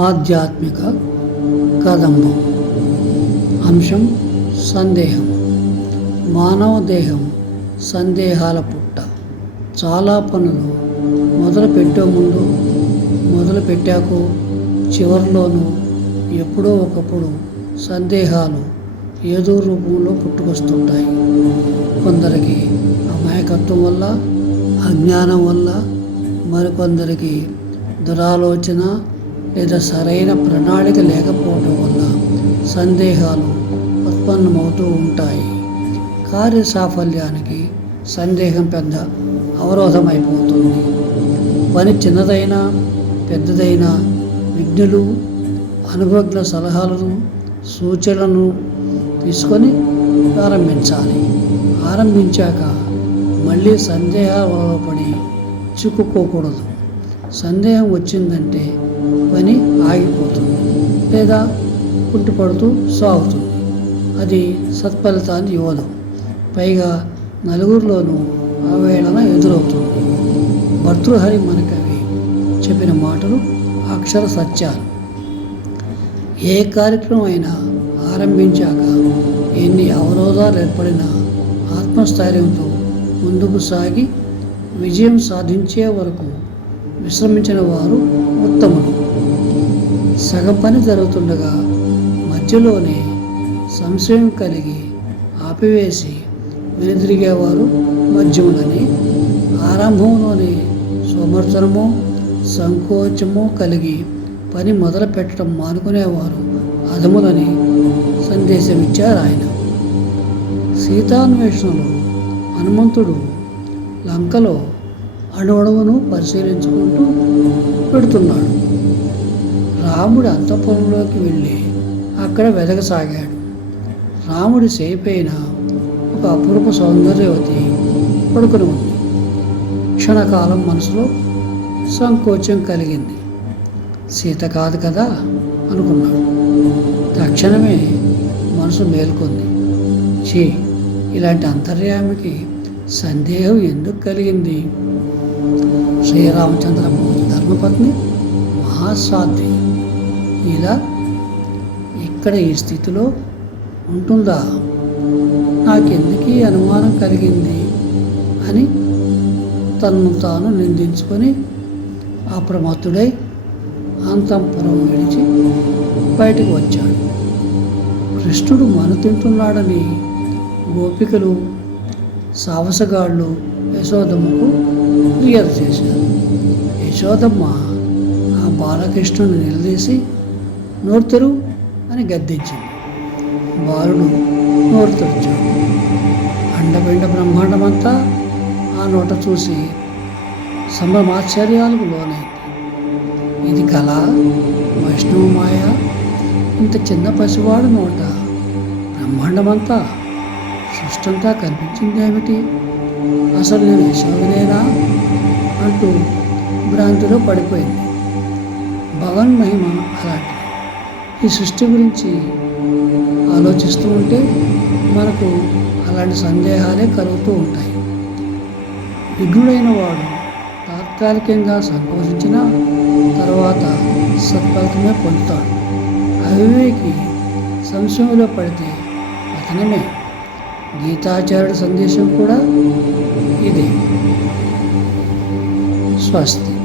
ఆధ్యాత్మిక కదంబం. అంశం సందేహం. మానవ దేహం సందేహాల పుట్ట. చాలా పనులు మొదలు పెట్టే ముందు మొదలు పెట్టాకు చివరిలోనూ ఎప్పుడో ఒకప్పుడు సందేహాలు ఏదో రూపంలో పుట్టుకొస్తుంటాయి. కొందరికి అమాయకత్వం వల్ల అజ్ఞానం వల్ల మరికొందరికి దురాలోచన లేదా సరైన ప్రణాళిక లేకపోవడం వల్ల సందేహాలు ఉత్పన్నమవుతూ ఉంటాయి. కార్య సాఫల్యానికి సందేహం పెద్ద అవరోధమైపోతుంది. పని చిన్నదైనా పెద్దదైనా విఘ్నులు అనుభవజ్ఞ సలహాలను సూచనలను తీసుకొని ప్రారంభించాలి. ఆరంభించాక మళ్ళీ సందేహాలలో పడి చిక్కుకోకూడదు. సందేహం వచ్చిందంటే పని ఆగిపోతుంది లేదా కుంటుపడుతూ సాగుతుంది. అది సత్ఫలితాన్ని ఇవ్వదు. పైగా నలుగురిలోనూ ఆవేళన ఎదురవుతుంది. భర్తృహరి మనకవి చెప్పిన మాటలు అక్షర సత్యాలు. ఏ కార్యక్రమం అయినా ఆరంభించాక ఎన్ని అవరోధాలు ఏర్పడినా ఆత్మస్థైర్యంతో ముందుకు సాగి విజయం సాధించే వరకు విశ్రమించిన వారు ఉత్తములు. సగం పని జరుగుతుండగా మధ్యలోనే సంశయం కలిగి ఆపివేసి వెనుదిరిగేవారు మధ్యములని ఆరంభంలోనే సోమర్చనము సంకోచము కలిగి పని మొదలు పెట్టడం మానుకునేవారు అధములని సందేశమిచ్చారు ఆయన సీతాన్వేషణలో హనుమంతుడు లంకలో అణువణువును పరిశీలించుకుంటూ పెడుతున్నాడు. రాముడి అంతఃపురంలోకి వెళ్ళి అక్కడ వెదకసాగాడు. రాముడి సేపైన ఒక అపూర్వ సౌందర్యవతి పడుకుని ఉంది. క్షణకాలం మనసులో సంకోచం కలిగింది. సీత కాదు కదా అనుకున్నాడు. తక్షణమే మనసు మేల్కొంది. చీ ఇలాంటి అంతర్యామికి సందేహం ఎందుకు కలిగింది? శ్రీరామచంద్రమూర్తి ధర్మపత్ని మహాసాధ్వి. ఇలా ఇక్కడ ఈ స్థితిలో ఉంటుందా? నాకెందుకు ఈ అనుమానం కలిగింది? అని తనను తాను నిందించుకొని అప్రమత్తుడై అంతఃపురం విడిచి బయటకు వచ్చాడు. కృష్ణుడు మను తింటున్నాడని గోపికలు సావసగాళ్ళు యశోదమ్మకు ఫిర్యాదు చేశారు. యశోదమ్మ ఆ బాలకృష్ణుని నిలదీసి నోరు తెరువు అని గద్దించింది. బాలుడు నోరు తెరిచాడు. అండపిండ బ్రహ్మాండమంతా ఆ నోట చూసి సంభ్రమాశ్చర్యాలకు లోనైంది. ఇది కళ వైష్ణవ మాయ ఇంత చిన్న పసివాడు నోట బ్రహ్మాండమంతా సృష్టంతా కనిపించిందేమిటి? అసలు నేను యశోదనేనా అంటూ భ్రాంతిలో పడిపోయింది. భగవన్ మహిమ అలాంటి ఈ సృష్టి గురించి ఆలోచిస్తూ ఉంటే మనకు అలాంటి సందేహాలే కలుగుతూ ఉంటాయి. విఘ్నుడైన వాడు తాత్కాలికంగా సంకోచించిన తర్వాత సత్ఫలితమే పొందుతాడు. అవివేకి సంశయంలో పడితే పతనమే గీతాచారుడు సందేశం కూడా ఇదే. స్వస్తి.